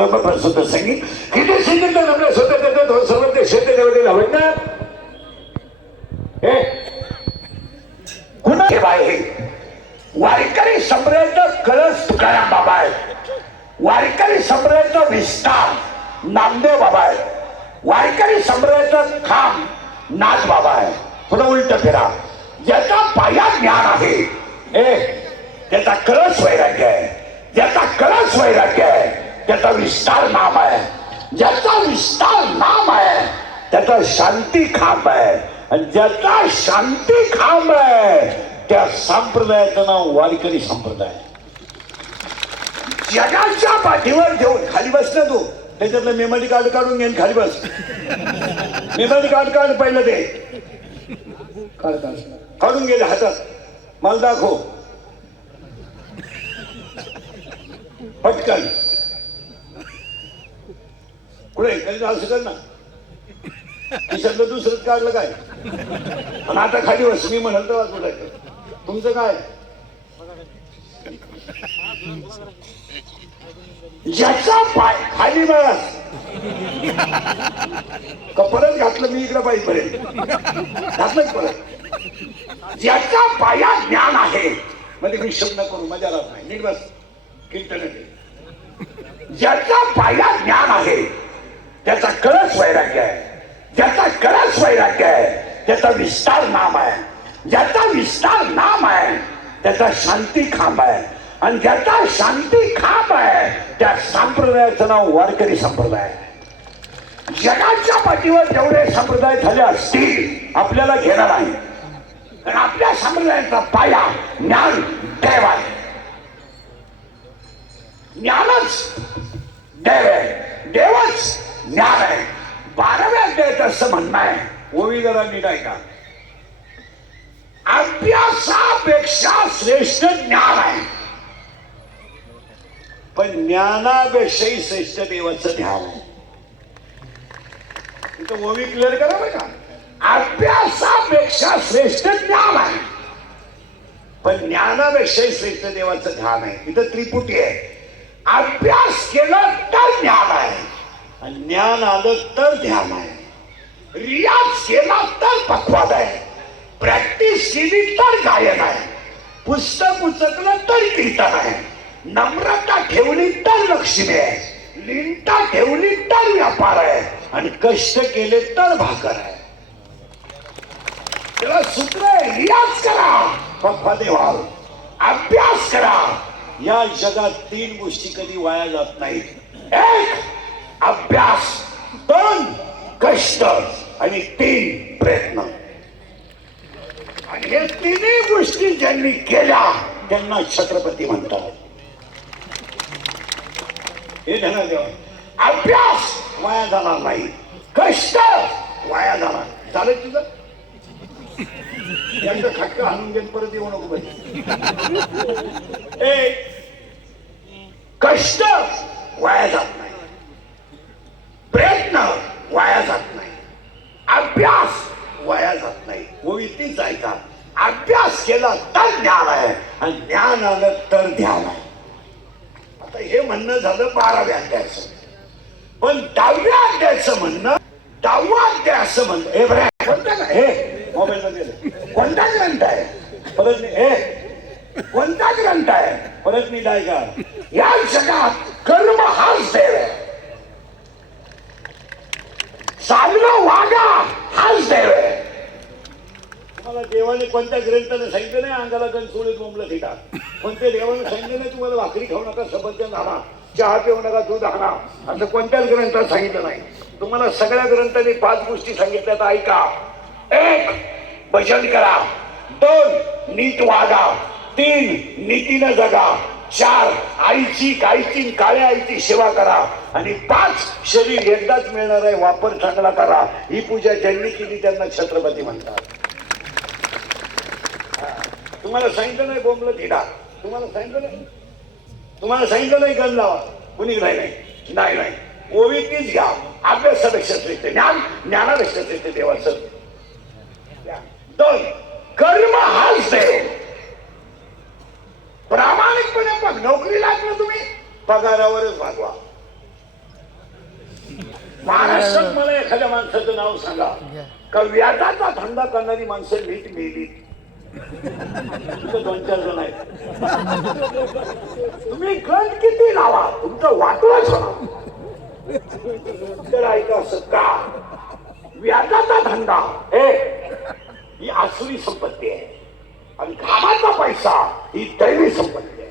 अवलंब प्रस्तुत संगीत किती संगीत आपल्या स्वतः सर्व ते शेत देवते आवडणार हे कुणा हे बाय हे वारकरी सम्राट कळस तुकाराम बाबा आहे, वारकरी सम्राट विस्तार नामदेव बाबा आहे, वारकरी सम्राट खाम नाथ बाबा आहे. पुन्हा उलट फिरा, ज्याचा पाया ज्ञान आहे त्याचा कळस वैराग्य आहे, ज्याचा कळस वैराग्य आहे त्याचा विस्तार नाम आहे, ज्याचा विस्तार नाम आहे त्याचा शांती खांब आहे, आणि ज्याचा शांती खांब आहे त्या संप्रदायाचं नाव वारकरी संप्रदाय. जगाच्या पाठीवर घेऊन खाली बस ना तू, त्याच्यातलं मेमरी कार्ड काढून घेऊन खाली बस. मेमरी कार्ड काढ पहिलं ते काढून गेले हातात, मला दाखव पटकन. पुढे काही असं कर ना, खिशातलं दुसरंच काढलं काय, आणि आता खाली बस. मी म्हणाल तर वाचू तुमचं काय. ज्याचा पाय खाली बस का परत घातलं मी इकडं पाहिजे पर्यंत घातलंच परत. ज्याचा पाया ज्ञान आहे म्हणजे मी शब्द करू मजा राहत नाही, नीट बस कीर्तन. ज्याचा पाया ज्ञान आहे त्याचा कळस वैराग्य आहे, ज्याचा कळस वैराग्य आहे त्याचा विस्तार नाम आहे, ज्याचा विस्तार नाम आहे त्याचा शांती खांब आहे, आणि ज्याचा शांती खांब आहे त्या संप्रदायाचं नाव वारकरी संप्रदाय. जगाच्या पाठीवर जेवढे संप्रदाय झाले असतील आपल्याला घेणार नाही, कारण आपल्या संप्रदायाचा पाया ज्ञान देव आहे. ज्ञानच देव आहे, देवच ज्ञान आहे. 12व्या अध्यायात असं म्हणणं आहे, ओवी जरा नीट ऐका. अभ्यासापेक्षा श्रेष्ठ ज्ञान आहे, पण ज्ञानापेक्षाही श्रेष्ठ देवाचं ध्यान आहे. इथं ओवी क्लिअर करा बरं का. अभ्यासापेक्षा श्रेष्ठ ज्ञान आहे, पण ज्ञानापेक्षाही श्रेष्ठ देवाचं ध्यान आहे. इथं त्रिपुटी आहे. अभ्यास केला तर ज्ञान आहे, आणि ज्ञान आलं तर ध्यान आहे. रियाज केला तर पक्वाद आहे, प्रॅक्टिस केली तर गायन आहे, पुस्तक उचकलं तर कीर्तन आहे, नम्रता ठेवली तर लक्ष्मी आहे, लिंटा ठेवली तर व्यापार आहे, आणि कष्ट केले तर भाकर आहे. त्याला सूत्र आहे, रियाज करा पक्वादे व्हाल, अभ्यास करा. या जगात 3 गोष्टी कधी वाया जात नाहीत. 1 अभ्यास, 2 कष्ट, आणि 3 प्रयत्न. आणि हे 3 गोष्टी ज्यांनी केल्या त्यांना छत्रपती म्हणतात. हे ध्यानात ठेवा. अभ्यास वाया जाणार नाही, कष्ट वाया जाणार. चालेल तुझं यांचं खटका हाणून घेत परत येऊ नको पाहिजे. कष्ट वाया जात नाही, प्रयत्न वाया जात नाही, अभ्यास वाया जात नाही. ओवी तीच ऐका. अभ्यास केला तर ज्ञान आहे, आणि ज्ञान आलं तर ध्यान आहे. आता हे म्हणणं झालं 12व्या अध्यायाचं. पण 10व्या अध्यायाचं म्हणणं, 10वा अध्याय असं म्हणतं. हे बरं कोणता का हे मोबाईल मध्ये कोणता ग्रंथ आहे परत हे कोणता ग्रंथ आहे परत मी काय का. या जगात कर्म हाच देव आहे, चालणं वागा हाच देव आहे. तुम्हाला देवाने कोणत्या ग्रंथाने सांगितलं नाही अंगाला गण सोडून बोंबलं ठिका. कोणत्या देवाने सांगितलं नाही तुम्हाला भाकरी खाऊ नका, सफरचंद आणा, चहा पिऊ नका, दूध आणा, असं कोणत्याच ग्रंथात सांगितलं नाही. तुम्हाला सगळ्या ग्रंथांनी 5 गोष्टी सांगितल्यात ऐका. 1 भजन करा, 2 नीट वागा, 3 नीतीनं जगा, 4 आईची गायची काळ्या आईची सेवा करा, आणि 5 शरीर एकदाच मिळणार आहे वापर चांगला करा. ही पूजा ज्यांनी केली त्यांना छत्रपती म्हणतात. तुम्हाला सांगितलं नाही बोंबलं थिडा, तुम्हाला सांगितलं नाही, तुम्हाला सांगितलं नाही गण लावा, कुणी नाही नाही नाही. ओवी तीच घ्या. अभ्यासापेक्षा श्रेष्ठ ज्ञान, ज्ञानापेक्षा श्रेष्ठ देवाचं. 2 कर्म हाच देव. प्रामाणिकपणे मग नोकरी लागलं तुम्ही पगारावरच भागवा. नाव सांगा का व्याजाचा धंदा करणारी माणसं नीट मेली. 2-4 जण आहेत. तुम्ही गण किती लावा तुमचं वाटलंच होणार. तर ऐका असं का व्याजाचा धंदा ही आसुरी संपत्ती आहे आणि घामाचा पैसा ही दैवी संपत्ती आहे.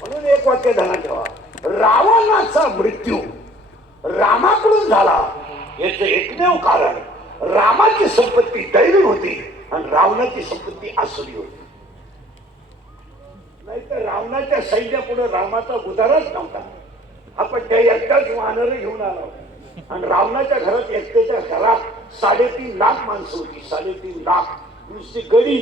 म्हणून एक वाक्य ध्यानात ठेवा. रावणाचा मृत्यू रामाकडून झाला याचं एकमेव कारण रामाची संपत्ती दैवी होती आणि रावणाची संपत्ती आसुरी होती. नाहीतर रावणाच्या सैन्यापुढे रामाचा गुजाराच नव्हता. आपण त्या एकटाच वानर घेऊन आलो आणि रावणाच्या घरात एकट्याच्या घरात 3.5 लाख माणसं होती. 3.5 लाख नुसती गडी.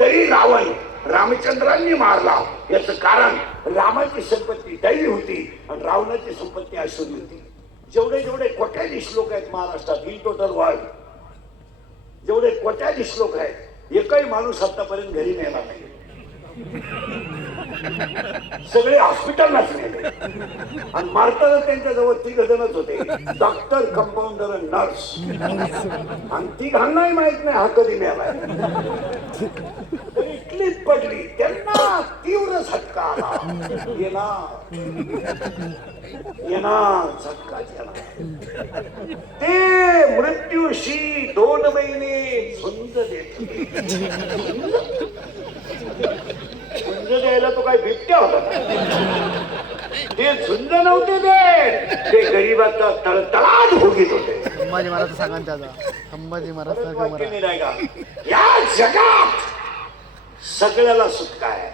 तरी रावण रामचंद्रांनी मारला याचं कारण रामाची संपत्ती दैवी होती आणि रावणाची संपत्ती आसुरी होती. जेवढे जेवढे कोट्याधीश लोक आहेत महाराष्ट्रात इन टोटल वर्ल्ड जेवढे कोट्याधीश लोक आहेत एकही माणूस आतापर्यंत घरी नेला नाही. सगळे हॉस्पिटललाच नेले आणि मारताना त्यांच्या जवळ 3 जणच होते. Doctor, compounder, nurse. आणि 3 माहित नाही हा कधी मिळाला. इटलीत पडली त्यांना तीव्र झटका आला. येणार झटकाच येणार. ते मृत्यूशी 2 महिने झुंज देत. झुंज द्यायला तो काय बिबट्या होता. ते झुंज नव्हते ते गरीबाचा तळतळाट भोगीत होते. संभाजी महाराज सांगा त्याचा. संभाजी महाराज या जगात सगळ्याला सुटका आहे,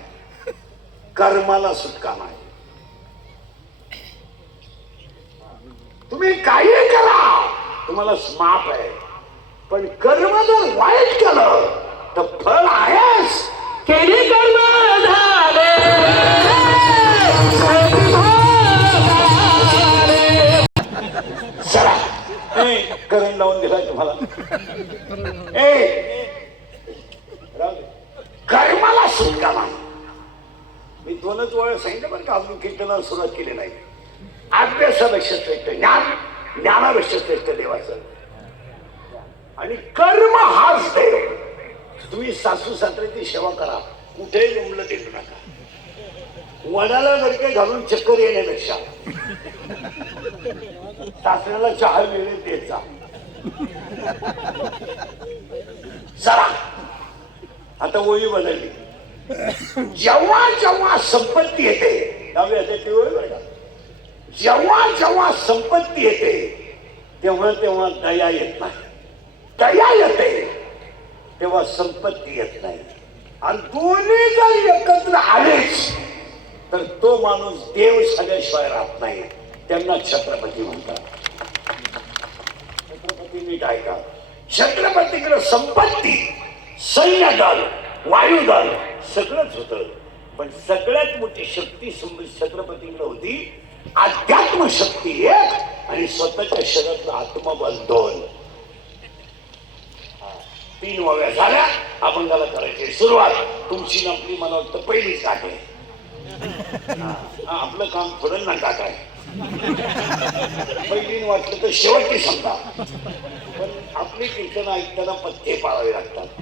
कर्माला सुटका नाही. तुम्ही काही करा तुम्हाला माफ आहे, पण कर्म जर वाईट केलं तर फळ आहेच. केली कर्म झाले चला करून लावून दिला तुम्हाला. कर्माला सुटका नाही. मी 2च वेळा सांगितलं बरं का अजून कीर्तनाला सुरुवात केली नाही. अभ्यासापेक्षा श्रेष्ठ ज्ञान, ज्ञानापेक्षा श्रेष्ठ देवाचं आणि कर्म हाच देव. तुम्ही सासू सासऱ्याची सेवा करा, कुठेही रुमलं देऊ नका. वडाला गडके घालून चक्कर येण्यापेक्षा सासऱ्याला चहा वेळेत द्यायचा. चला आता ओळी बदलली. जेव्हा जेव्हा संपत्ती येते जेव्हा जेव्हा संपत्ती येते तेव्हा तेव्हा दया येत नाही. दया येते तेव्हा संपत्ती येत नाही. आणि दोन्ही जर एकत्र आलेच तर तो माणूस देव झाल्याशिवाय राहत नाही. त्यांना छत्रपती म्हणतात. छत्रपती नीट ऐका. छत्रपतीकडे संपत्ती, सैन्य दल, वायुदल सगळंच होतं, पण सगळ्यात मोठी शक्ती छत्रपतीकडे होती अध्यात्म शक्ती एक आणि स्वतःच्या शरीरातलं आत्मबल 2. 3 वव्या झाल्या. आपण त्याला करायची सुरुवात. तुमची नपली मला वाटतं पहिलीच आहे. आपलं काम थोडं नका काय. पहिली वाटलं तर शेवटची समजा. पण आपली कीर्तन ऐकताना पथ्ये पाळावे लागतात.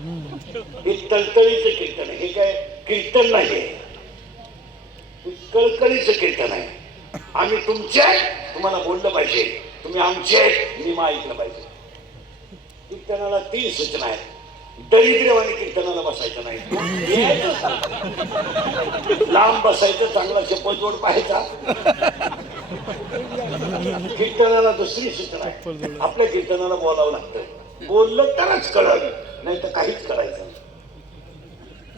हे तळतळीचं कीर्तन आहे. हे काय कीर्तन नाहीये, कळकळीचं कीर्तन आहे. आम्ही तुमचे तुम्हाला बोललं पाहिजे, तुम्ही आमचे मी ऐकलं पाहिजे. कीर्तनाला 3 सूचना आहेत. दरिद्रवाणी कीर्तनाला बसायचं नाही. लांब बसायचं, चांगला चप्पलजोड पाहायचा. कीर्तनाला 2री सूचना आहे. आपल्या कीर्तनाला बोलावं लागतं. बोललं तरच कळलं, नाही तर काहीच करायचं.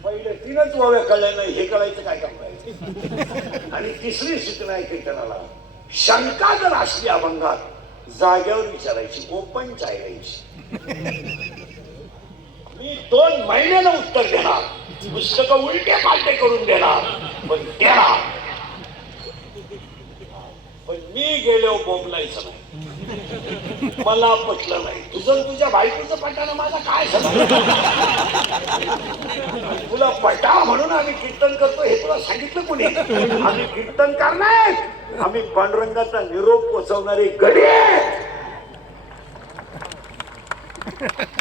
पहिले 3च वाव्या कळल्या नाही, हे कळायचं काय काम करायचं. आणि 3री सूचना आहे कीर्तनाला. शंका जर असली अभंगात जाग्यावर विचारायची, ओपन चालायची. मी 2 महिन्यानं उत्तर देणार, पुस्तकं उलटे पालटे करून देणार, पण देणार. पण मी गेलो बोंबलायचं नाही. मला पटलं नाही. तुझं तुझ्या बायकोचं पटानं माझा काय संबंध. तुला पटा म्हणून आम्ही कीर्तन करतो हे तुला सांगितलं कोणी? आम्ही कीर्तनकार नाही, आम्ही पांडुरंगाचा निरोप पोचवणारे गडी आहेत.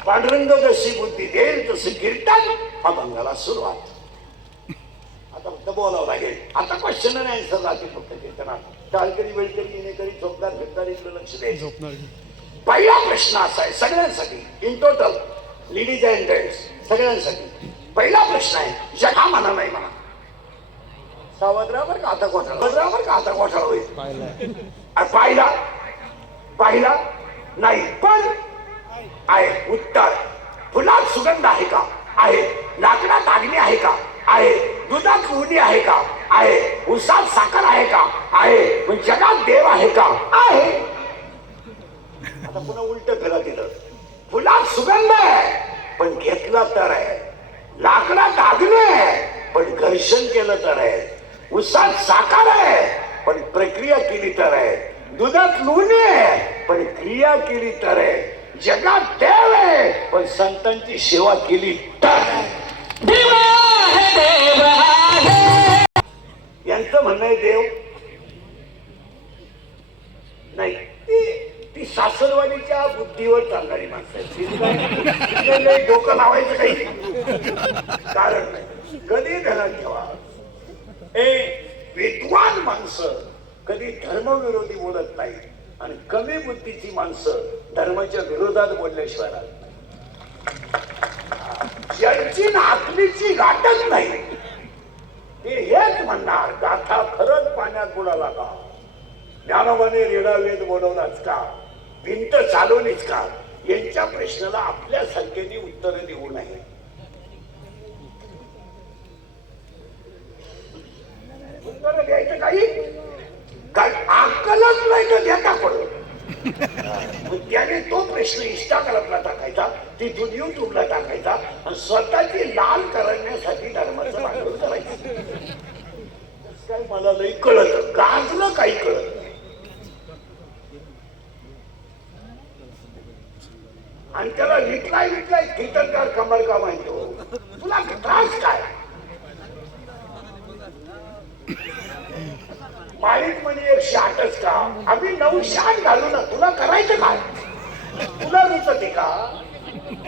पांडुरंग जशी बुद्धी देईल तसे कीर्तन अभंगाला सुरुवात. आता फक्त बोलावं लागेल. आता क्वेश्चन आणि आन्सर राहतील फक्त कीर्तनात. टाळकरी वेळकरी येणेकरी चोपदार फिरदार इकडे लक्ष द्यायचं. पहिला प्रश्न असा आहे सगळ्यांसाठी, in total ladies and gents सगळ्यांसाठी. पहिला प्रश्न आहे, जगा म्हणा नाही म्हणा. सावधरावर का आता घोटाळा, सावधरावर का आता घोटाळा होईल. पाहिला पाहिला नाही पण आहे. उत्तर, फुलात सुगंध आहे का? आहे. लाकडात अग्नी आहे का? आहे. दुधात लोणी आहे का? आहे. उसात साखर आहे का? आहे. पण जगात देव आहे का? आहे. आता पुन्हा उलट फिरा दिलं. फुलात सुगंध आहे पण घेतला तर आहे. लाकडात अग्नी आहे पण घर्षण केलं तर आहे. उसात साखर आहे पण प्रक्रिया केली तर आहे. दुधात लोणी आहे पण क्रिया केली तर आहे. जगात देव आहे पण संतांची सेवा केली तर. यांचं म्हणणं आहे देव नाही. ती सासरवाडीच्या बुद्धीवर चालणारी माणसं आहेत. डोकं लावायचं काही कारण नाही. कधी ध्यानात ठेवा, विद्वान माणसं कधी धर्मविरोधी बोलत नाही आणि कमी बुद्धीची माणसं धर्माच्या विरोधात बोलल्याशिवाय राहत नाही. ज्यांची आत्मीची गाठच नाही ते हेच म्हणणार गाथा खरंच पाण्यात बुडाला का? ज्ञानोबाने रेडा वेद बोलवलाच का? भिंत चालवलीच का? यांच्या प्रश्नाला आपल्या संख्येने उत्तर देऊ नये. उत्तर द्यायचं काही अक्कलच नाही तर देता पडत. त्याने तो प्रश्न इंस्टाग्रामला टाकायचा, तिथून युट्यूबला टाकायचा आणि स्वतःची लाल करण्यासाठी धर्माचं भांडवल करायचं. काय मला लई कळत, गाजलं काही कळत नाही. आणि त्याला विकलाय कीर्तनकार कमर का माहिती. तुला त्रास काय? मालिक म्हणे 108च का? आम्ही 908 घालू ना. तुला करायचं काय? तुला रुचत का?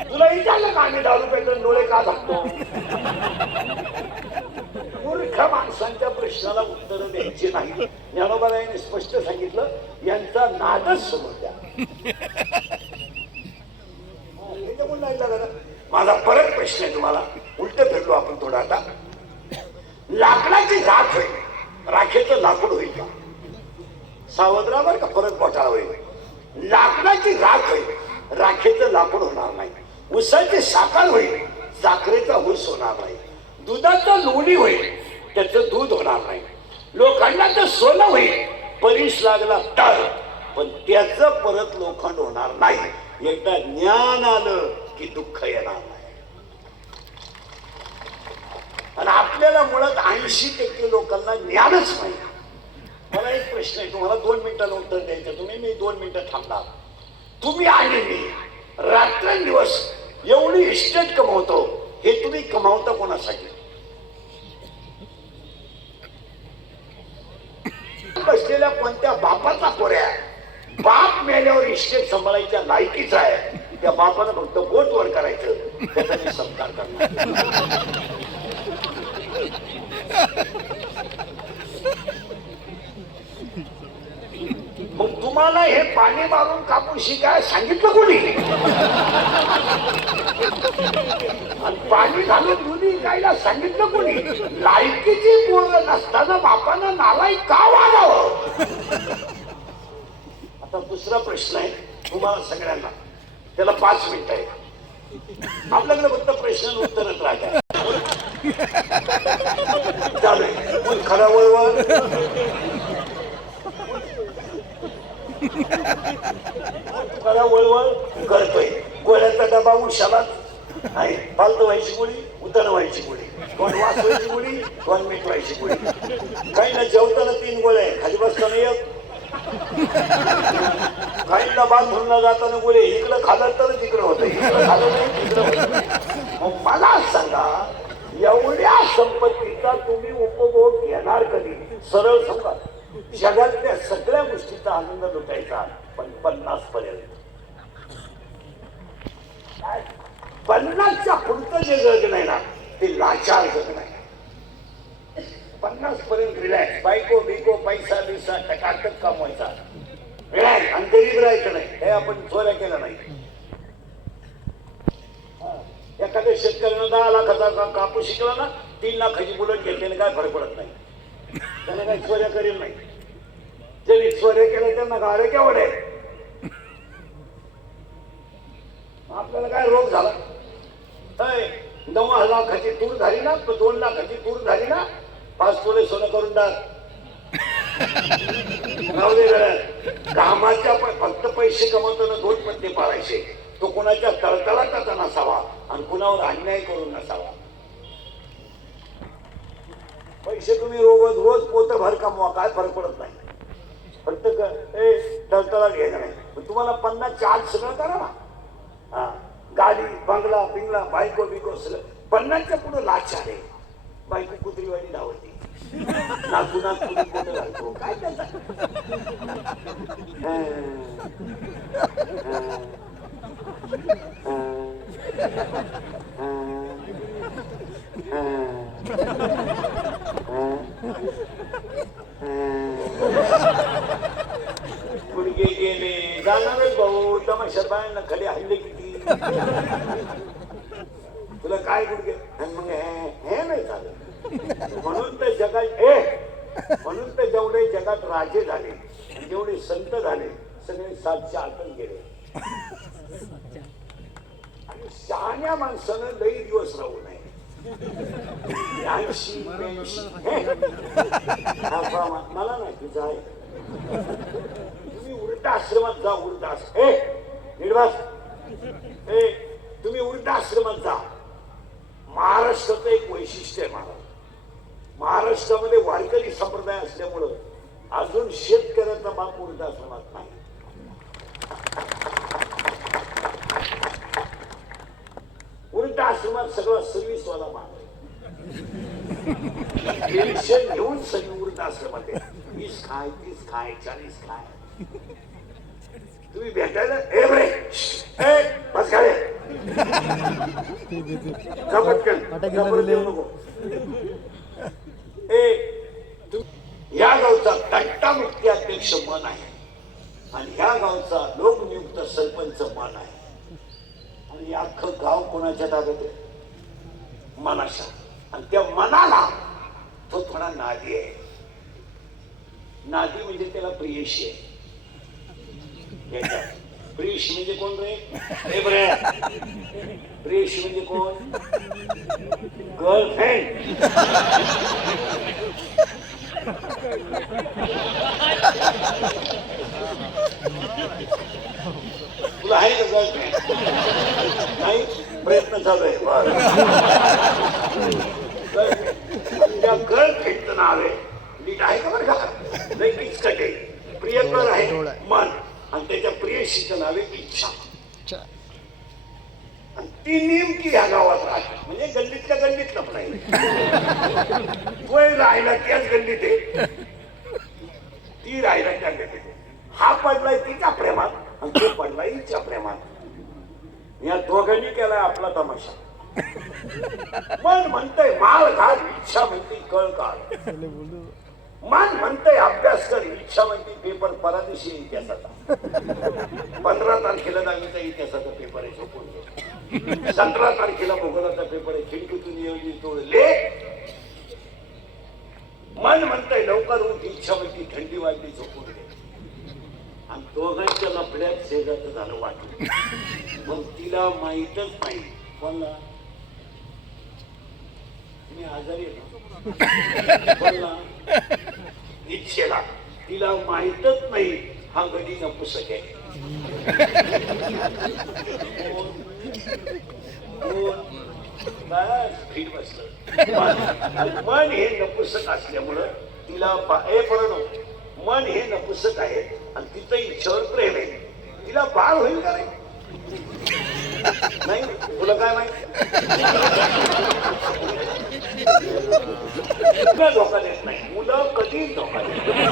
तुला विचारलं का आम्ही दारू प्यायचं डोळे का लागतो? मूर्ख माणसांच्या प्रश्नाला उत्तर द्यायची नाही. ज्ञानोबारायांनी स्पष्ट सांगितलं, यांचा नादच समोर द्या. माझा परत प्रश्न आहे तुम्हाला, उलट फिरलो आपण थोडा. आता लाकडाची राख होईल, राखेचं लाकूड होईल का? सावधरावर का परत घोटाळा होईल. लाकडाची राख होईल, राखेचं लाकूड होणार नाही. उसाची साखर होईल, साखरेचा ऊस होणार नाही. दुधाचं लोणी होईल, त्याचं दूध होणार नाही. लोखंडाचं सोनं होईल, परीस लागला तर, पण त्याचं परत लोखंड होणार नाही. एकदा ज्ञान आलं की दुःख येणार नाही. आणि आपल्याला मुळात 80% लोकांना ज्ञानच नाही. मला एक प्रश्न आहे, तुम्हाला 2 मिनिटांना उत्तर द्यायचं. तुम्ही मी 2 मिनिटं थांबणार. तुम्ही आणि मी रात्रंदिवस एवढी इस्टेट कमवतो, हे तुम्ही कमावता कोणासाठी? बसलेल्या कोणत्या बापाचा पोऱ्या? बाप मेल्यावर इस्टेट सांभाळायच्या लायकीचा आहे. त्या बापानं फक्त बोट वर करायचं, त्याचा मी संस्कार करणार. मग तुम्हाला हे पाणी मारून कापून शिकाय सांगितलं कोणी? आणि पाणी घालून दुधी गायला सांगितलं कोणी? लायकीची पोरं नसताना बापानं नालायक का वागावं? आता दुसरा प्रश्न आहे तुम्हाला सगळ्यांना, त्याला 5 मिनिटं आहे. आपल्याकडे फक्त प्रश्न उत्तरच राहतात. चालेल, खरा वळवळ खरा वळवळ करतोय. गोळ्याचा डबा उशाला नाही, फालतू व्हायची गोळी, उतरण व्हायची गोळी, कोण वाचवायची गोळी, कोण मिटवायची गोळी. काही ना जेवताना 3 गोळ्या आहे, खाली बसताना 1. काहींना बाथरूमला जाताना गोळे इकडं खाल्लं तर तिकडं होतं, इकडं खाल्लं नाही तिकडं होतं. मग मला सांगा, एवढ्या संपत्तीचा तुम्ही उपभोग घेणार कधी? सरळ सांगा. जगातल्या सगळ्या गोष्टीचा आनंद लुटायचा, पण 50 पर्यंत. 50च्या पुढचं जे जग नाही ना, ते लाचार जग नाही. 50 पर्यंत रिलॅक्स, बायको बिको पैसा बिसा टकाटक कमवायचा, रिलॅक्स, आणि गरीब राहायचं नाही. हे आपण चोऱ्या केल्या नाही. एखाद्या शेतकऱ्यानं 10 लाखाचा कापूस शिकला ना, 3 लाखाची बुलेट घेतल्याने काय फरक पडत नाही. त्याने काही चोऱ्या करेल नाही. ज्यांनी चोऱ्या केल्या त्यांना गाड्या केवढ आहे. आपल्याला काय रोग झाला? 9 लाखाची तूर झाली ना, 2 लाखाची तूर झाली ना, 5 तोळे सोनं करून टाक. कामाच्या फक्त पैसे कमवताना 2 पत्ते पाळायचे. तो कोणाच्या तळतळाचा नसावा आणि कुणावर अन्याय करून नसावा. पैसे तुम्ही रोज पोत भर कमवा, काय फरक पडत नाही. फक्त तळतळात घ्यायचं नाही. तुम्हाला 50च्या आत सगळं करा ना. हा, गाडी बंगला बिंगला बायको बिको सगळं. 50च्या पुढे लाचार आहे. बायको कुत्रीवाडी धावती, नातूनात कुणी कुठं घालतो, काय त्याचा. गुडघे गेले जाणारच भाऊ. तमाशा बायांना खडे हल्ले किती. तुला काय गुडघे? मग हे नाही चालत. म्हणून तर जेवढे जगात राजे झाले, जेवढे संत झाले, सगळे 7च्या आतून गेले. आणि शहाण्या माणसानं लई दिवस राहू नये. 80 मला नाही तुझा आहे. तुम्ही उलटा आश्रमात जा. उलटा निर्वास तुम्ही उलटा आश्रमात जा. महाराष्ट्राचं एक वैशिष्ट्य आहे. महाराष्ट्रामध्ये वारकरी संप्रदाय असल्यामुळं अजून शेतकऱ्याचा बाप उलटा आश्रमात नाही. उलटा आश्रमात सगळा सर्व्हिसवाला माल पेन्शन घेऊन सगळी उलटा आश्रमात आहे. 20 खाय, 30 खाय, 40 खाय. तुम्ही भेटायला बस खाय नको. या गावचा तंटा मुक्ती अध्यक्ष मन आहे आणि ह्या गावचा लोकनियुक्त सरपंच मन आहे. आणि अख्खं गाव कोणाच्या ताब्यात आहे? मनाच्या. आणि त्या मनाला तो थोडा नादी आहे. नादी म्हणजे त्याला प्रियशी आहे. प्रियशी म्हणजे कोण रे? प्रियशी म्हणजे कोण? गर्लफ्रेंड. तुला आहे का गर्लफ्रेंड? नाही, प्रयत्न चालू आहे. त्या गर्लफ्रेंडचं नाव आहे, नीट आहे का बरं का? नाही किचकट आहे. प्रियकर आहे मन, आणि त्याच्या प्रियशीचं नाव आहे इच्छा. ती नेमकी ह्या गावात राहते. म्हणजे गल्लीतल्या गल्लीत नाही. तो राहिला त्याच गल्लीत आहे, ती राहिला त्या गल्लीत. हा पडलाय तिच्या प्रेमात आणि तो पडलाय हिच्या प्रेमात. या दोघांनी केलाय आपला तमाशा. मन म्हणतंय माळ घाल, इच्छा म्हणते कळ काढ. मन म्हणतंय अभ्यास कर, इच्छा म्हणते पेपर परदेशी इतिहासाचा. 15 तारखेला दहावीचा इतिहासाचा पेपर आहे, झोपून घे. 17 तारखेला भूगोलाचा पेपर आहे, खिडकीतून येऊन तोडले. मन म्हणतंय लवकर उठ, इच्छा म्हणते थंडी वाजली, झोपून घे. आणि दोघांच्या लफड्यात शेजारचं झालं वाटलं. मग तिला माहीतच नाही कोणला मी आजारी बोलला इच्छेला. तिला माहीतच नाही हा गडी नपुसक आहे. फिट बसलं. मन हे नपुसक असल्यामुळं तिला मन हे नपुसक आहे आणि तिचं इच्छेवर प्रेम आहे. तिला बाळ होईल का नाही? तुला काय माहिती? मुलं धोका देत नाही, मुलं कधीच धोका देत नाही.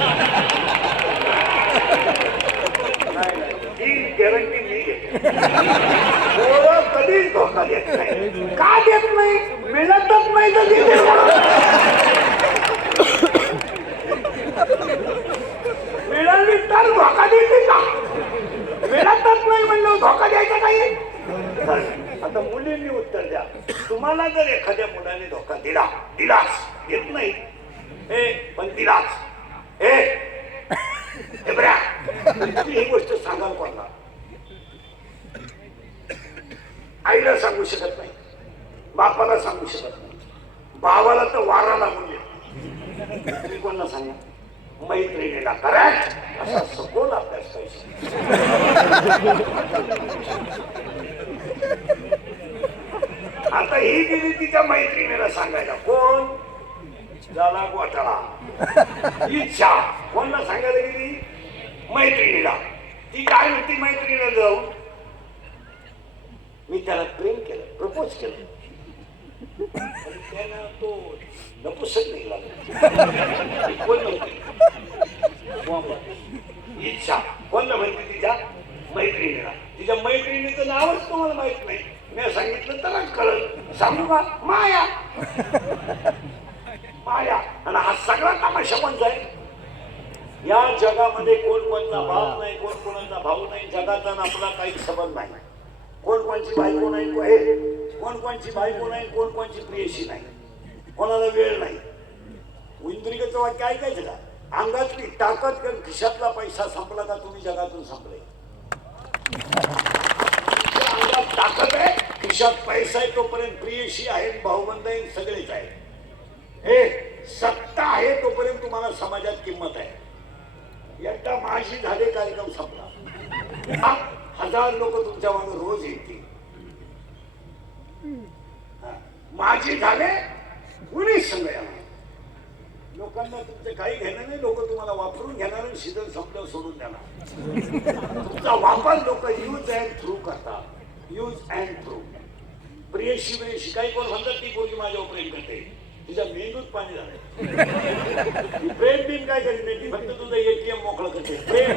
ही गॅरंटी मी घेते. मुलं कधीच धोका देत नाही. का देत नाही? मिळतच नाही तर देते मिळाली तर धोका देते का? मिळतच नाही म्हणलं धोका द्यायचा काही. आता मुलींनी उत्तर द्या. तुम्हाला जर एखाद्या मुलाने धोका दिलाच येत नाही हे पण दिलाच हे बऱ्या ही गोष्ट सांगाल कोणला? आईला सांगू शकत नाही, बापाला सांगू शकत नाही, भावाला तर वारा लागून येत. तुम्ही कोणाला सांगा? मैत्रिणीला. करेक्ट. असा सखोल अभ्यास पाहिजे. आता ही गेली तिच्या मैत्रिणीला सांगायला. कोण? झाला घोटाळा. इच्छा कोणाला सांगायला गेली? मैत्रिणीला. ती काय म्हणती मैत्रिणीला जाऊन? मी त्याला प्रेम केलं, प्रपोज केलं. त्यानं तो नपुसक निघाला. कोण म्हणते? इच्छा कोणला म्हणते? तिच्या मैत्रिणीला. तिच्या मैत्रिणीचं नावच तुम्हाला माहित नाही. मी सांगितलं तरच कळलं. सांगू का? माया. माया. आणि हा सगळा तमाशा कोणता आहे? या जगामध्ये कोण कोणता बाप नाही, कोण कोणाचा भाऊ नाही. जगाचा आपला काही संबंध नाही. कोण कोणची बायको नाही, कोण कोणची बायको नाही, कोण कोणची प्रियशी नाही, कोणाला वेळ नाही. इंद्रियचं वाक्य ऐकायचं का? अंगातली ताकद करून खिशातला पैसा संपला का तुम्ही जगातून संपले. अंगात ताकद आहे, खिशात पैसा आहे, तोपर्यंत प्रियशी आहे, भाऊबंद आहे, सगळेच आहे. हे सत्ता आहे तोपर्यंत तुम्हाला समाजात किंमत आहे. एकदा माझी झाले कार्यक्रम संपला. 1000 लोक तुमच्या मागे रोज येतील. माझी झाले कुणीच संघ येणार. लोकांना तुमचं काही घेणं नाही. लोक तुम्हाला वापरून घेणार आणि शीतल संपलं सोडून देणार. तुमचा वापर लोक यूज अँड थ्रू करतात. Use and throw. प्रियशी काही कोण म्हणतात ती पोरगी माझ्यावर प्रेम करते, तिच्या मेंदूत पाणी झालंय. प्रेम बिन काय करीत नाही ती, फक्त तुझं ATM मोकळं करते. प्रेम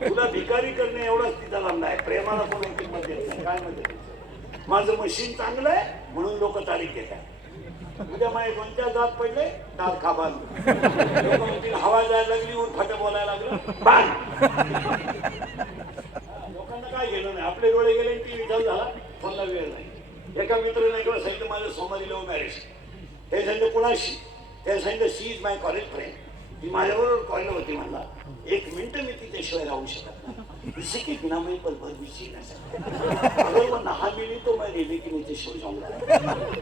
तुला भिकारी करणे एवढाच तिचा धंदा आहे. प्रेमाला कोणी किंमत देत नाही. काय म्हणते? माझं मशीन चांगलं आहे म्हणून लोक तारीख घेतात. उद्या माझे कोणत्या दात पडले दात खाबान. लोक म्हणतील हवा जायला लागली ऊन फाट्या बोलायला लागलं बाण. लोकांना काय घेणं नाही. आपले डोळे गेले टी विचार झाला, कोणाला वेळ नाही. एका मित्राने किंवा सांगितलं माझं सोमवारी लव्ह मॅरेज. ते सांगितलं कुणाशी? ते सांगितलं शी इज माय कॉलेज फ्रेंड. ती माझ्याबरोबर कॉलेज होती. म्हणला 1 मिनिट मी तिच्याशिवाय राहू शकत नाही. इसे की बिना मैं पल भर भी जी ना सकता. अगर वो नहा मिली तो मैं रेले के नीचे सो जाऊंगा.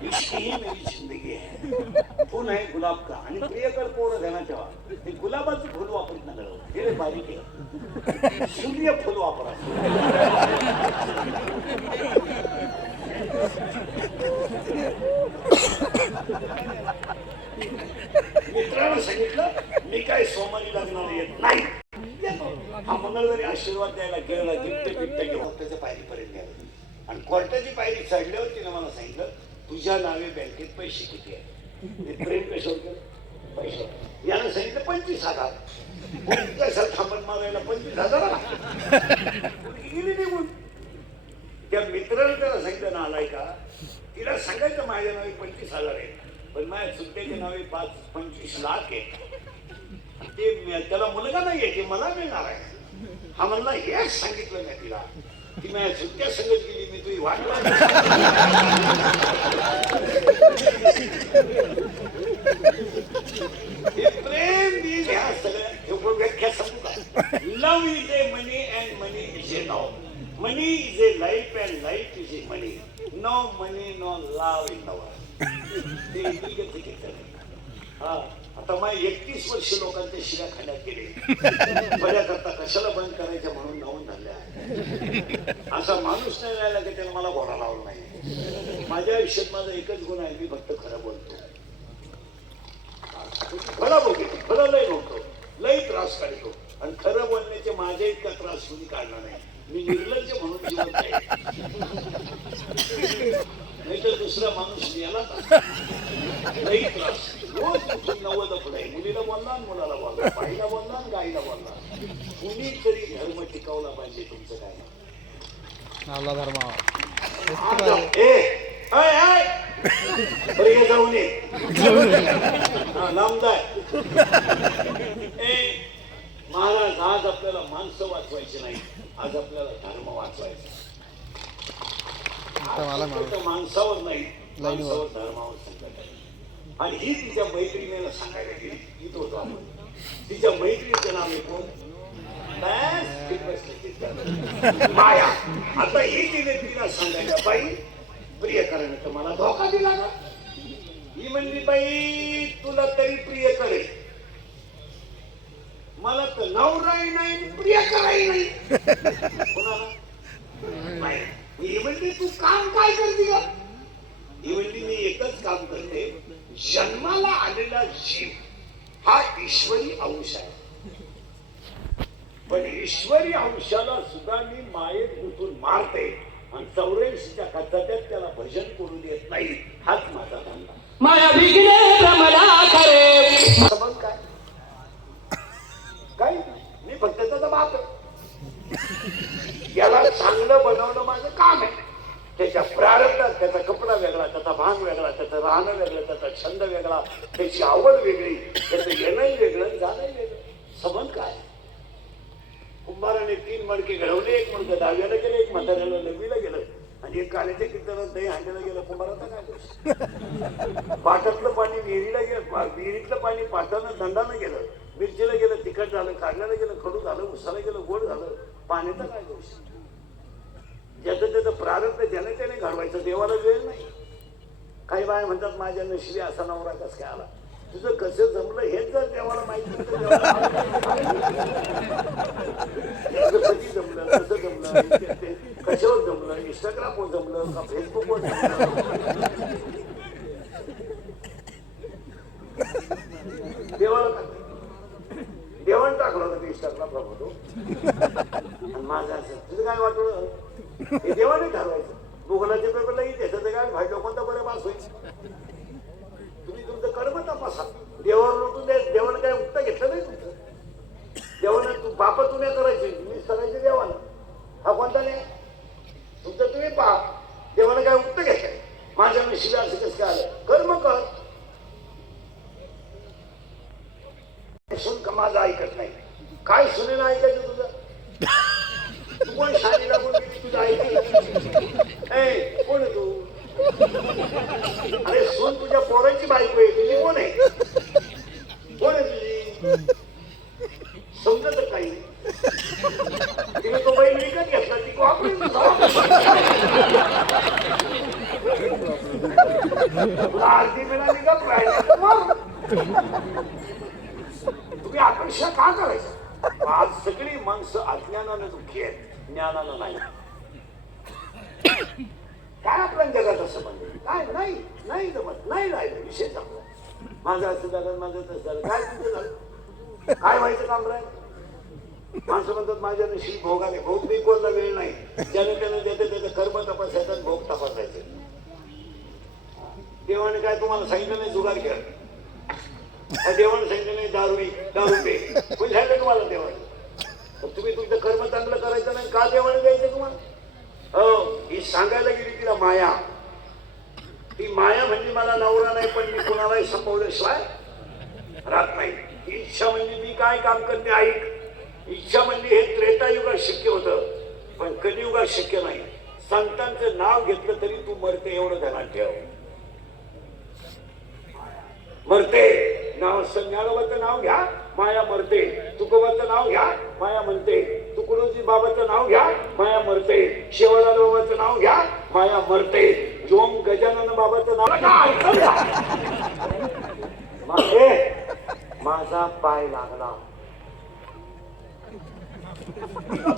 इश्क ही मेरी जिंदगी है. फूल है गुलाब का आणि प्रियकर पोरं ध्यानात ठेवा. ते गुलाबाचं फुल वापरत नाही. हे बारीक आहे. सूर्यफूल वापरा. मित्रांनो सांगितलं मी काय सोमवारी लग्नाला येत नाही. हा मंगळवारी आशीर्वाद द्यायला गेला. गिफ्ट घेऊन कोर्टाच्या पायरीपर्यंत गेला. आणि कोर्टाची पायरी चढल्यावर तिने मला सांगितलं तुझ्या नावे बँकेत पैसे किती आहे? प्रेम कशावर केलं? पैसे. यानं सांगितलं 25,000. कसं थांबत मारायला 25,000 गेली निघून. त्या मित्राने त्याला सांगितलं ना आलाय का, तिला सांगायचं माझ्या नावे 25,000 आहे पण माझ्या सुट्ट्याच्या नावे 25 लाख आहे. ते त्याला मुलगा नाहीये ते मला मिळणार आहे. हा म्हणला हेच सांगितलं मी तिला. ती माझ्या सुट्ट्या संगत गेली. मी तुझी वाट हे प्रेम बी ह्या सगळ्या व्याख्या सांगू का? Love is a money and money is a नाव. Money is a life and life is a money. No money no love in love. हा आता मग 31 वर्ष लोकांच्या शिव्या खाण्यात गेले. बऱ्या करता कशाला बंद करायच्या म्हणून लावून झाल्या. असा माणूस नाही राहिला की त्याने मला घोडा लावला नाही. माझ्या आयुष्यात माझा एकच गुण आहे, मी फक्त खरं बोलतो. खरं बोलतो, खरं लय नव्हतो, लय त्रास काढतो. आणि खरं बोलण्याचे माझ्या इतका त्रास कोणी काढला नाही. मी निर्लज्ज म्हणून जिवंत आहे. नाही तर दुसरा माणूस याला लई त्रास रोज उठून 90 पुढे मुलीला बोलला मुलाला बोलला बाईला बोलला गाईला बोलला कुणी तरी धर्म टिकवला पाहिजे तुमचं काय आपला धर्म जाऊन ये लांबदाय महाराज आज आपल्याला माणसं वाचवायची नाही आज आपल्याला धर्म वाचवायचा माणसावर नाही माणसावर धर्मावर संकट आहे आणि ही तिच्या मैत्रिणीला सांगायला गेली इथं होतो आपण तिच्या मैत्रिणीचं नाव आहे कोण माया आता ही तिने तिला सांगायला बाई प्रियकराने तर मला धोका दिला ना ही म्हणली बाई तुला तरी प्रिय करेल मला तर नवराही नाही प्रियकराही नाही कोणाला ही म्हणली तू काम काय करते का ही म्हणली मी एकच काम करते जन्माला आलेला जीव हा ईश्वरी अंश आहे पण ईश्वरी अंशाला सुद्धा मी मायेत गुंतून मारते आणि 84च्या खचाट्यात त्याला भजन करू देत नाही हाच माझा धंदा माया विघ्ने भ्रमणा करे समज काय काही मी फक्त त्याचा बाप आहे याला चांगलं बनवणं माझं काम आहे त्याच्या प्रारंभात त्याचा कपडा वेगळा त्याचा भांग वेगळा त्याचं राहणं वेगळं त्याचा छंद वेगळा त्याची आवड वेगळी त्याचं येणंही वेगळं जाणंही वेगळं समज काय कुंभाराने 3 मडके घडवले एक मडकं 10व्याला गेलं एक म्हाताऱ्याला 9वीला गेलं आणि एक काल्याच्या कीर्तनात दही हांड्याला गेलं कुंभाराचा काय दोष पाटातलं पाणी विहिरीला गेलं विहिरीतलं पाणी पाटानं दंडानं गेलं मिरचीला गेलं तिखट झालं काढल्याला गेलं खडू झालं उसाला गेलं गोड झालं पाण्याचा काय दोष ज्याचं त्याचं प्रारंभ ज्याने त्याने घडवायचं देवाला वेळ नाही काही बाय म्हणतात माझ्या नशिबी असा नवरा कस काय आला तुझं कसं जमलं हेच जर देवाला माहिती कधी जमलं कसं जमलं कशावर जमलं इंस्टाग्रामवर जमलं का फेसबुकवर जमलं देवाला देवान टाकलं होतं इंस्टाग्रामला फोटो आणि माझं असं तुझं काय वाटलं हे देवाने ठरवायचं गुगलाच्या पेपरला त्याचं काय फायदा कोणता बरं पास होईल तुम्ही तुमचं कर्म तपासा देवावर लुटून देवानं काय उत्तर घेतलं नाही तुमचं देवानं तू बाप तुने करायची तुम्ही करायचे देवानं हा कोणता नाही तुमचं तुम्ही पाप देवानं काय उत्तर घेतलंय माझ्या नशिबी असं कसं काय आलं कर्म कर सुन का माझं ऐकत नाही काय सुनेला ऐकायचं तुझं तू कोण शाळेला बोल तुझं ऐकलं ए कोण आहे तू अरे सोन तुझ्या पोराची बायको आहे तुझी कोण आहे कोण आहे तुझी समजत काही तिने तो बैल विकत घेतला ती वापरून तुला अर्धी मिळाली का तुम्ही आकर्षण का करायचं आज सगळी माणसं अज्ञानानं दुःखी आहेत ज्ञानानं नाही काय आपल्या जगात असं म्हणते काय नाही नाही जमत नाही राहिलं विषय चांगला माझं असं झालं माझं तसं झालं काय तुझं झालं काय व्हायचं काम राहील माणसं म्हणतात माझ्या नशीब भोगाले भोग बी कोणला वेळ नाही ज्याने त्याने देते त्याचं कर्म तपासायचं भोग तपासायचं देवाने काय तुम्हाला सांगितलं नाही जुगार खेळ देवाने सांगितलं नाही दारू पे कोणी सांगितलं तुम्हाला देवाने तर तुम्ही तुमचं कर्म चांगलं करायचं नाही का देवाने द्यायचं तुम्हाला हो ही सांगायला गेली तिला माया ती माया म्हणजे मला नवरा नाही पण मी कुणालाही संपवल्याशिवाय राहत नाही इच्छा म्हणजे मी काय काम करते ऐक इच्छा म्हणजे हे त्रेतायुगात शक्य होतं पण कलियुगात शक्य नाही संतांचं नाव घेतलं तरी तू मरते एवढं ध्यानात ठेव मरते नाव ज्ञानोबाचं नाव घ्या माया मरते तुकोबाचं नाव घ्या माया म्हणते तुकडोजी बाबाचं नाव घ्या माया मरते शेवलाल बाबाचं नाव घ्या माया मरते जोम गजानन बाबाचं नाव माझा पाय लागला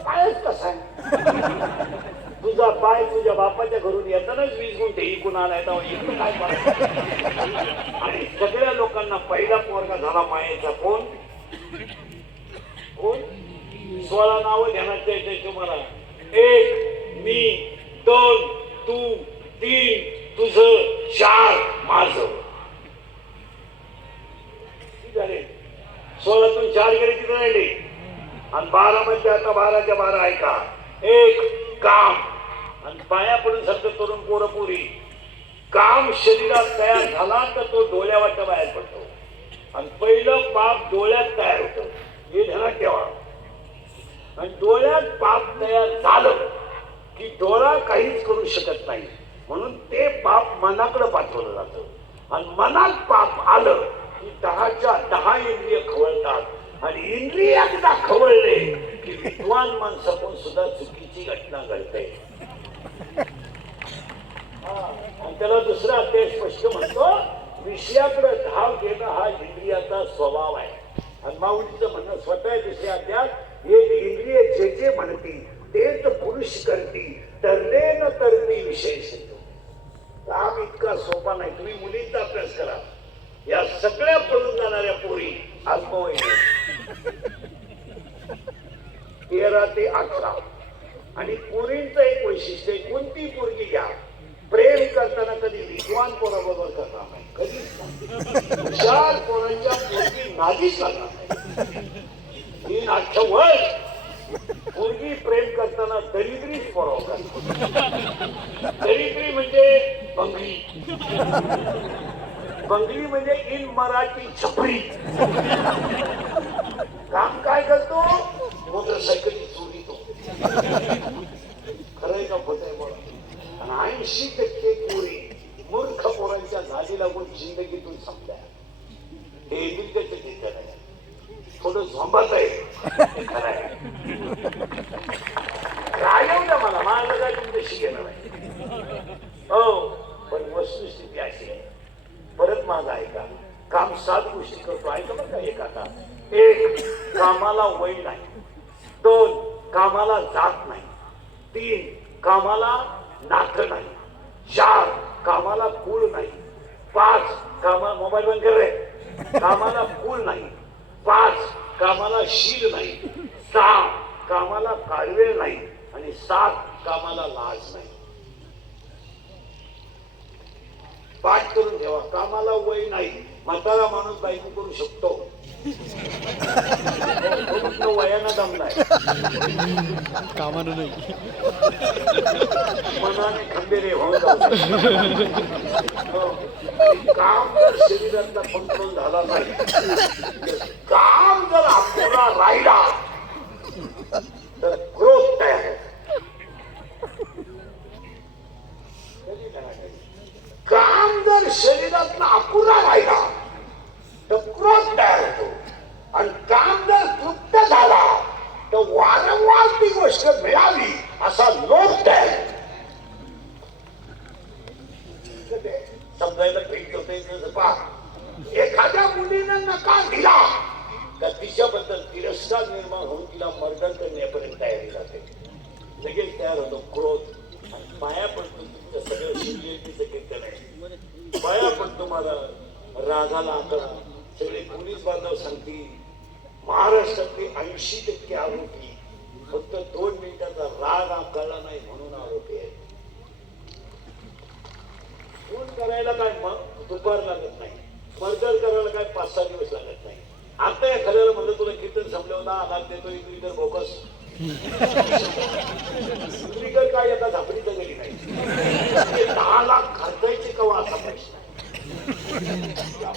पायच कसा आहे तुझा पाय तुझ्या बापाच्या घरून येतानाच 20 गुंठे इकून आलाय इकडं काय आणि सगळ्या लोकांना पहिला पोरगा झाला मायेचा कोण कोण 16 नावं ध्यानात द्यायचे तुम्हाला 1 मी 2 तू 3 तुझ तुझं चार माझं. झाले 16तून 4 गेले किती राहिले आणि 12 मध्ये आता 12च्या 12 आहे का. एक काम आणि पाया पडून सारखं तरुण पोरं पुरी काम शरीरात तयार झाला तर तो डोळ्यावाट्या बाहेर पडतो आणि पहिलं पाप डोळ्यात तयार होतं हे ध्यानात ठेवा. आणि डोळ्यात पाप तयार झालं की डोळा काहीच करू शकत नाही म्हणून ते पाप मनाकडे पाठवलं जातं आणि मनात पाप आलं की 10च्या 10 इंद्रिय खवळतात आणि इंद्रिय एकदा खवळले की विद्वान माणसाकडून सुद्धा चुकीची घटना घडते. आणि त्याला दुसरा अध्याय स्पष्ट म्हणतो विषयाकडे धाव घेणं हा इंद्रियाचा स्वभाव आहे. आणि माऊलीचं म्हणणं स्वतः दुसऱ्या अध्यायात एक इंद्रिय जे जे म्हणती तेच पुरुष करती तरले न तरती विशेष. काम इतका सोपा नाही. तुम्ही मुलींचा अभ्यास करा. या सगळ्या पडून जाणाऱ्या पोरी अल्पवयीन 13 ते 18 आणि पोरींचं एक वैशिष्ट्य आहे कोणती पोरगी घ्या प्रेम करताना कधी विद्वान पोराबरोबर करणार नाही कधीच नाही. हुशार पोरांच्या पोरगी नादीच लागणार नाही. 3-8 वर्ष पोरगी प्रेम करताना दरिद्रीच पोरावर दरिद्री म्हणजे बंगली बंगली म्हणजे इन मराठी छपरी. काम काय करतो मोटरसायकली चोरीतो. खरंय का खोटंय बोला. आणि 80% पोरी मूर्ख पोरांच्या नादी लागून जिंदगीतून संपल्या. हे निर्गत चिंतन आहे. थोडं झोंबात आहे खरं आहे. काय येऊ द्या मला माझं काय तुमच्याशी घेणार आहे. हो पण वस्तुस्थिती अशी आहे. परत माझा ऐका काम 7 गोष्टी करतो ऐका बरं का. एक आता 1 कामाला वय नाही. 2 कामाला जात नाही. 3 कामाला नातं नाही. 4 कामाला कुळ नाही. 5 कामा मोबाईल बंद कर रे. कामाला कुळ नाही. 5 कामाला शील नाही. 6 कामाला काळवेळ नाही आणि 7 कामाला लाज नाही. पाठ करून ठेवा. कामाला वय नाही. म्हातारा माणूस बायको करू शकतो. वयानं दमलाय कामानं नाही मनाने खंबीर होऊन जाऊ. काम जर शरीरातला कंट्रोल झाला नाही काम जर अपुरा राहिला तर क्रोध तयार होतो. काम जर शरीरातला अपुरा राहिला तर क्रोध तयार होतो आणि काम जर तृप्त झाला तर वारंवार ती गोष्ट मिळावी असा लोभ तयार होतो. समजायला एखाद्या मुलीनं नकार दिला तर तिच्याबद्दल तिरस्कार निर्माण होऊन तिला मर्डर करण्यापर्यंत तयारी जाते. लगेच तयार होतो क्रोध आणि पाया पडतो. तुमचं सगळं शिवलिंगीचं कीर्तन आहे. पाया पडतो मला रागाला आकडा. सगळे पोलीस बांधव सांगतील महाराष्ट्रातले 80% आरोपी फक्त 2 मिनिटाचा राग आकारला नाही म्हणून आरोपी आहेत. खून करायला काय दुपार लागत नाही. मर्डर करायला काय 5-6 दिवस लागत नाही. आता एखाद्याला म्हणलं तुला कीर्तन संपल्यावर 10 लाख देतो इकडे तर बोकस दुसरीकडे काय एका झापडीत गेली नाही. 10 लाख खर्चायचे कवा असा प्रश्न आहे.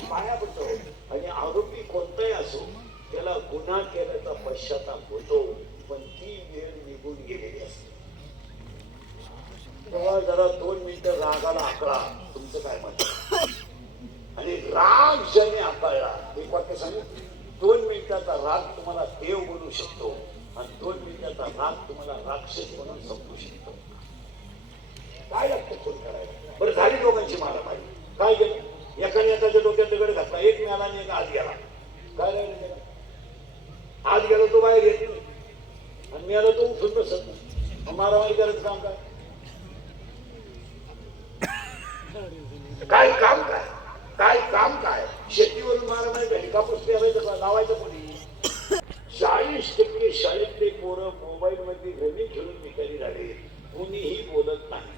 पाया पडतो. आणि आरोपी कोणताही असो त्याला गुन्हा केल्याचा पश्चाताप होतो पण ती वेळ निघून गेलेली असते. तेव्हा जरा 2 मिनिटं रागाला आकळा. तुमचं काय मत. आणि राग ज्याने आकळला एक वाक्य सांगू 2 मिनिटाचा राग तुम्हाला देव बनवू शकतो आणि 2 मिनिटाचा राग तुम्हाला राक्षस म्हणून संपू शकतो. काय लागतं फोन करायला. बरं झाली दोघांची मारामारी. काय गेलं एकाने एकाच्या डोक्यात दगड घातला. एक मिळाला आणि एक आत गेला. काय राहिलं आत गेला तो बाहेर येत नाही आणि मिळाला तो उठून बसत नाही. मारामारी करायचं काम काय. काय काम काय काय काम काय. शेतीवरून मारामारी झाली कापूस पेरायचं लावायचं कोणी. 40% शाळेतले पोरं मोबाईल मध्ये घरी खेळून भिकारी झाले. कुणीही बोलत नाही.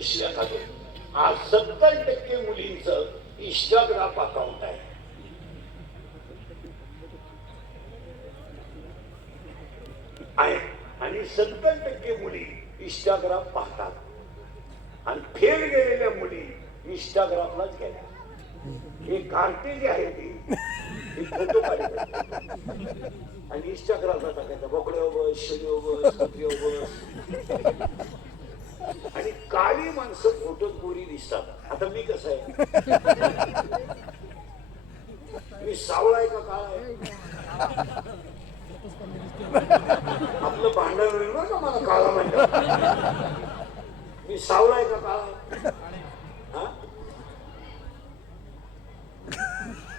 विषयात आलो. आज 70% मुलींचं इंस्टाग्राम अकाउंट आहे. आणि 70% मुली इंस्टाग्राम पाहतात आणि फेल गेलेल्या मुली इंस्टाग्रामलाच गेल्या. हे कार्टे जे आहे ते फोटो काढायचे आणि इंस्टाग्रामला टाकायचं. बोकड्या बस, शनी बस, कुत्री बस. आणि काळी माणसं फोटोत गोरी दिसतात. आता मी कसं आहे, मी सावळा आहे का काळा आहे? आपलं भांडण होईल बरं का मला काळा म्हणतात. मी सावळा आहे का काळा आहे? हा?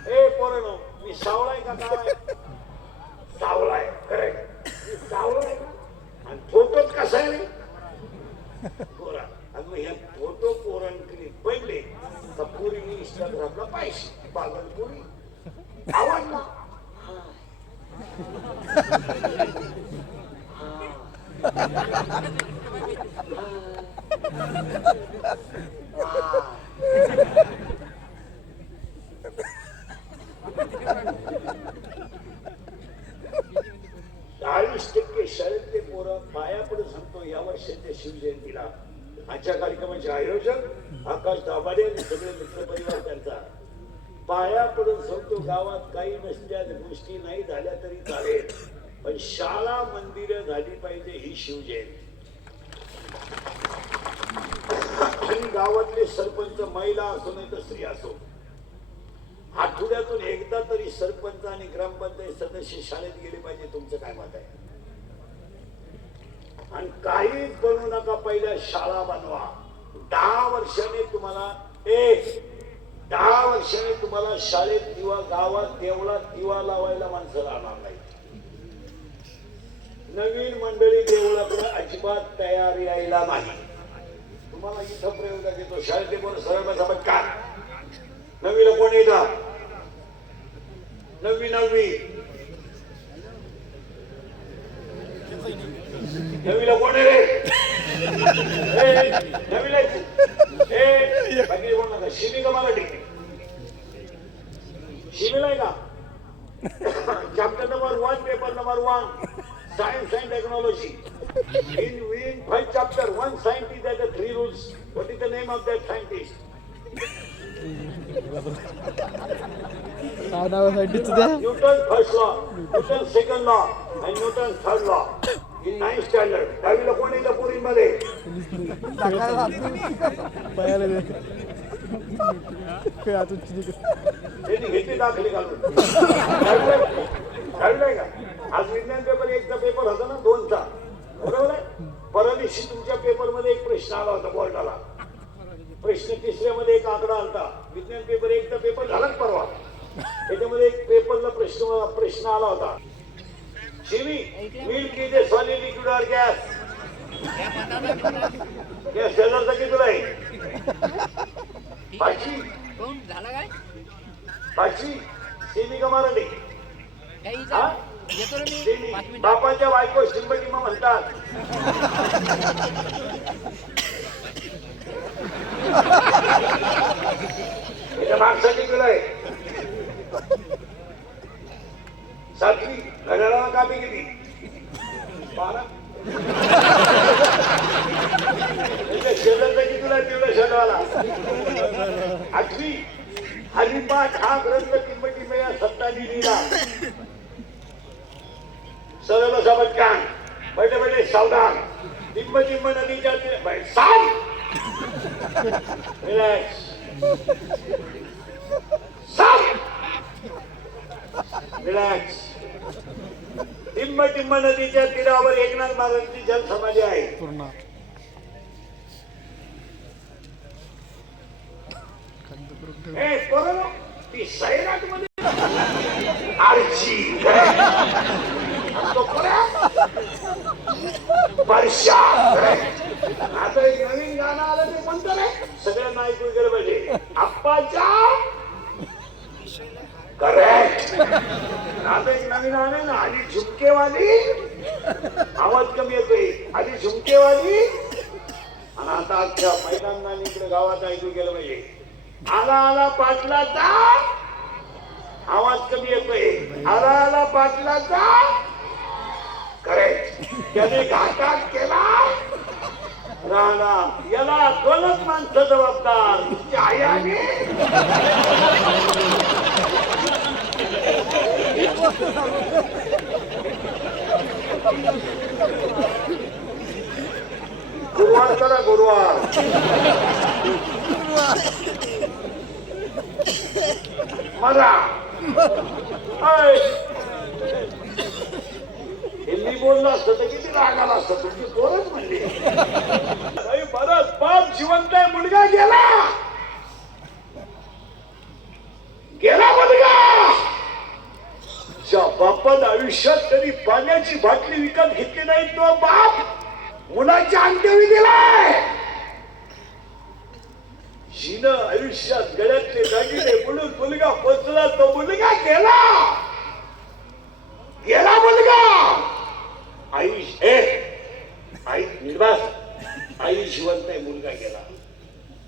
ए पोरांनो, मी सावळा आहे का काळा आहे? सावळा आहे. करेक्ट, मी सावळा आहे का? आणि फोटोत कसा आहे पोरा? आणि मग ह्या फोटो पोरांकडे पडले तर पोरीने इंस्टाग्रामला पाहिजे. पागल पोरी आवडला. शाळेतले पोरं पाया पडून सांगतो या वर्षाच्या शिवजयंतीला. आजच्या कार्यक्रमाचे आयोजक आकाश दाभाडे आणि सगळे मित्रपरिवार त्यांचा. पाया पडून सांगतो गावात काही नसत्या गोष्टी नाही झाल्या तरी चालेल, पण शाळा मंदिरं झाली पाहिजे ही शिवजयंती. आणि गावातले सरपंच महिला असो नाही तर स्त्री असो, आठवड्यातून एकदा तरी सरपंच आणि ग्रामपंचायत सदस्य शाळेत गेले पाहिजे. तुमचं काय मत आहे? आणि काहीच बनवू नका, पहिल्या शाळा बनवा. 10 वर्षाने तुम्हाला शाळेत किंवा गावात देवळात दिवा लावायला माणसं राहणार नाही. नवीन मंडळी देवळाकडे अजिबात तयार यायला नाही. तुम्हाला इथं प्रयोग देतो. शाळेत बोल सरळ बसा पटकन. नवीला कोण येतात? नववी नवीला कोण आहे रे? नवीला बाकी कोण नका. शिमी का मराठी? शिमीला आहे का? Chapter number 1 paper number 1 science and technology. In 5 chapter, one scientist has the 3 rules. What is the name of that scientist? Newton first law, Newton second law, and Newton third law. In 9th standard. दहावीला कोण येतं पोरींमध्ये? घेतली दाखले घालून. दहावीला का? आज विज्ञान पेपर एकचा पेपर होता ना, 2चा. बरोबर आहे. परदिवशी तुमच्या पेपर मध्ये एक प्रश्न आला होता बोर्डाला. प्रश्न 3ऱ्यामध्ये एक आकडा आलता. विज्ञान पेपर एकचा पेपर झालाच परवा. त्याच्यामध्ये एक पेपरला प्रश्न आला होता. शिवी, milk is a solid liquid और गॅस? गॅस शेजारचा कितीला आहे? 5वी. शिवी का मराठी? बापाच्या बायको शिंबटिमा म्हणतात. माणसाची तुला आहे 7वी. घड्याळाला कापी किती? 12. शेजारचा कितीला पिवळा शर्टवाला? 8वी. हरिपाठ हा ग्रंथ किंमतीमेया सत्ता दिलीला. सरळ बसा पटकन. बैठे सावधान. टिंब नदीच्या रिलॅक्स. रिलॅक्स. टिंब नदीच्या तीरावर एकनाथ महाराजांची जलसमाधी आहे. ती सैराट मध्ये आरची वर्षा. आता एक नवीन गाणं आलं ते म्हणतो रे, सगळ्यांना ऐकू गेलं पाहिजे. आप्पाच्या करेक्ट. आता एक नवीन आहे ना, आली झुमकेवाली. आवाज कमी येतोय. आली झुमकेवाली आणि आता अख्ख्या मैदानाला इकडे गावात ऐकू गेलं पाहिजे. आला आला पाटलाचा आवाज कमी येतोय. आला आला पाटलाचा करेक्ट. त्याने घाटात केला राणा. याला दोनच माणसं जबाबदार, तुमची आई आणि गुरुवार करा गुरुवार. मजा हिंदी बोललं असतं तर किती राग आला असतं. तुमची पोरच म्हणली बरंच बाप जिवंत आहे, मुलगा गेला. गेला मुलगा. ज्या बापानं आयुष्यात कधी पाण्याची बाटली विकत घेतली नाही तो बाप मुलाच्या अंत्यविधीलाय. जिनं आयुष्यात गळ्यातले दागिने म्हणून मुलगा पोचला, तो मुलगा गेला. गेला मुलगा. आई आई निर्वास. आई जिवंत आहे, मुलगा गेला.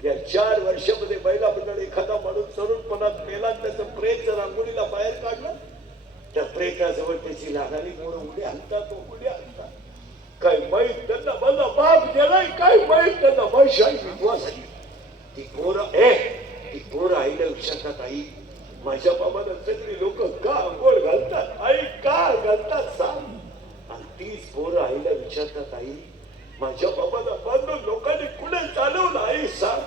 या 4 वर्षामध्ये महिला मंडळ एखादा माणूस तरुणपणात मेला, त्याचं प्रेत रांगोळीला बाहेर काढलं. त्या प्रेताजवळ त्याची लहानाली पोरं उडी आणतात, उडी आणतात. काय माहीत त्यांना माझा बाप गेलाय, काय माहीत त्यांना माझी आई विधवा झाली. ती पोरं आईला विचारतात, आई माझ्या बाबाला सगळी लोक का आंघोळ घालतात, आई का घालतात सांग. आणि तीच पोरं आईला विचारतात, आई माझ्या बाबाला बांधून लोकांनी कुठे चालवलं आई सांग.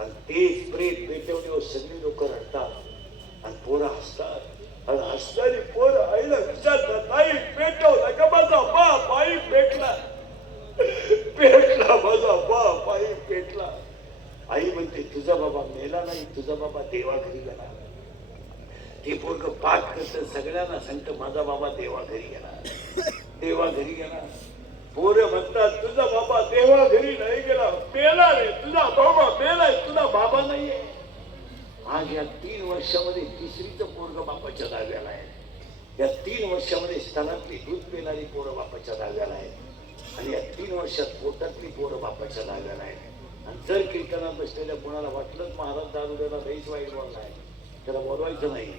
आणि तेच प्रेत पेटवल्यावर सगळी लोक रडतात आणि पोरं हसतात. आणि हसणारी पोरं आईला विचारतात, आई पेटवला का माझा बाप. आई पेटला माझा बाप. आई पेटला. आई म्हणते तुझा बाबा मेला नाही, तुझा बाबा देवा घरी गेला. ते पोरग पाठ करत सगळ्यांना सांगतं माझा बाबा देवा घरी गेला, देवा घरी गेला. पोरं म्हणतात तुझा बाबा देवा घरी नाही गेला, मेला रे. तुझा बाबा मेलाय, तुझा बाबा नाहीये. आज या 3 वर्षामध्ये तिसरीचं पोरग बापाच्या दहाव्याला आहे. या 3 वर्षामध्ये स्तनातली दूध पिणारी पोरं बापाच्या दहाव्याला आहेत. आणि या 3 वर्षात पोटातली पोरं बापाच्या दहाव्याला आहेत. आणि जर कीर्तनात बसलेल्या कोणाला वाटलंच महाराज दारुड्याला लईच वाईट बोलला आहे, त्याला बोलवायचं नाही.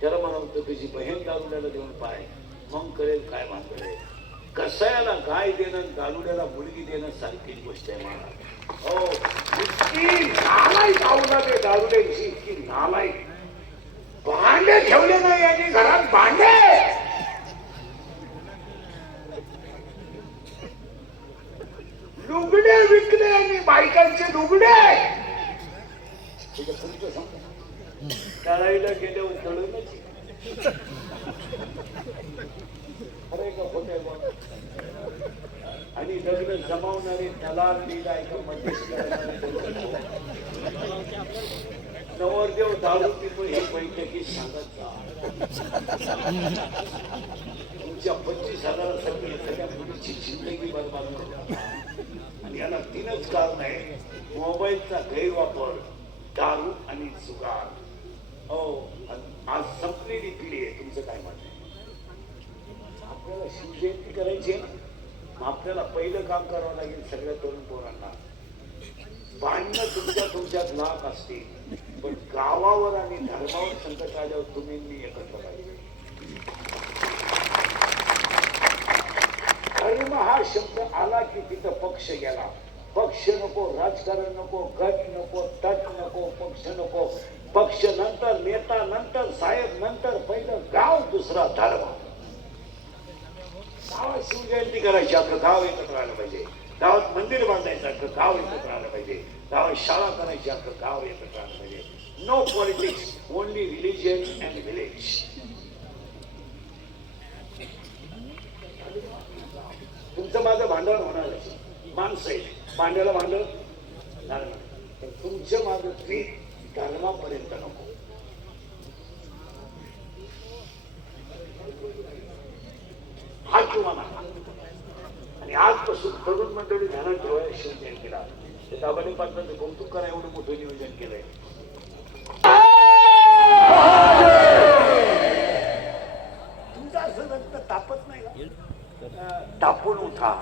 त्याला म्हणावं तुझी बहीण दारुड्याला देऊन पाय, मग कळेल काय मात्र. कसायाला गाय देणं, दारुड्याला मुलगी देणं सारखीच गोष्ट आहे महाराज. हो, इतकी नालायक आवडा दारुड्याची, इतकी नालायक. भांडे ठेवले नाही यांनी घरात, भांडे. लुगडे विकले आणि बायकांचे लुगडे. तळाईला गेल्यावर तळूनच खरं का खोटे बोल. आणि लग्न जमावणारे दलाल लिहिलाय का नवरदेव दारू पितो हे बैठकीत सांगत जा. तुमच्या 25,000 सगळ्या मुलीची जिंदगी बरबाद करतात. आणि याला 3च कारण आहे, मोबाईलचा गैरवापर, दारू आणि जुगार. हो, आज संपलेली पिढी आहे. तुमचं काय मत आहे? आपल्याला शिवजयंती करायची आहे, मग आपल्याला पहिलं काम करावं लागेल सगळ्या तरुण पोरांना. भांडणं तुमच्यात लाख असतील, पण गावावर आणि धर्मावर संकट आल्यावर तुम्ही मी एकत्र पाहिजे. धर्म हा शब्द आला की तिथं पक्ष गेला. पक्ष नको, राजकारण नको, गट नको, तट नको, पक्ष नको. पक्ष नंतर, नेता नंतर, साहेब नंतर, पहिलं गाव, दुसरा धर्म. गावात शिवजयंती करायची, आपलं गाव एकत्र आलं पाहिजे. गावात मंदिर बांधायचं, आपलं गाव एकत्र आलं पाहिजे. गावात शाळा करायची, आपलं गाव एकत्र आलं पाहिजे. No politics, only religion and village. तुमचं माझं भांडण होणार आहे. माणसं आहे, भांड्याला भांडण तुमचं माझं प्रीत धर्मापर्यंत नको. हा किंवा ना. आणि आजपासून तरुण मंडळी ध्यानात ठेवायला शिवजयंतीला दाबाने पाटलांचं कौतुक करा, एवढं मोठं नियोजन केलंय. तुमचं असं रक्त तापत नाही ना, तापून उठा.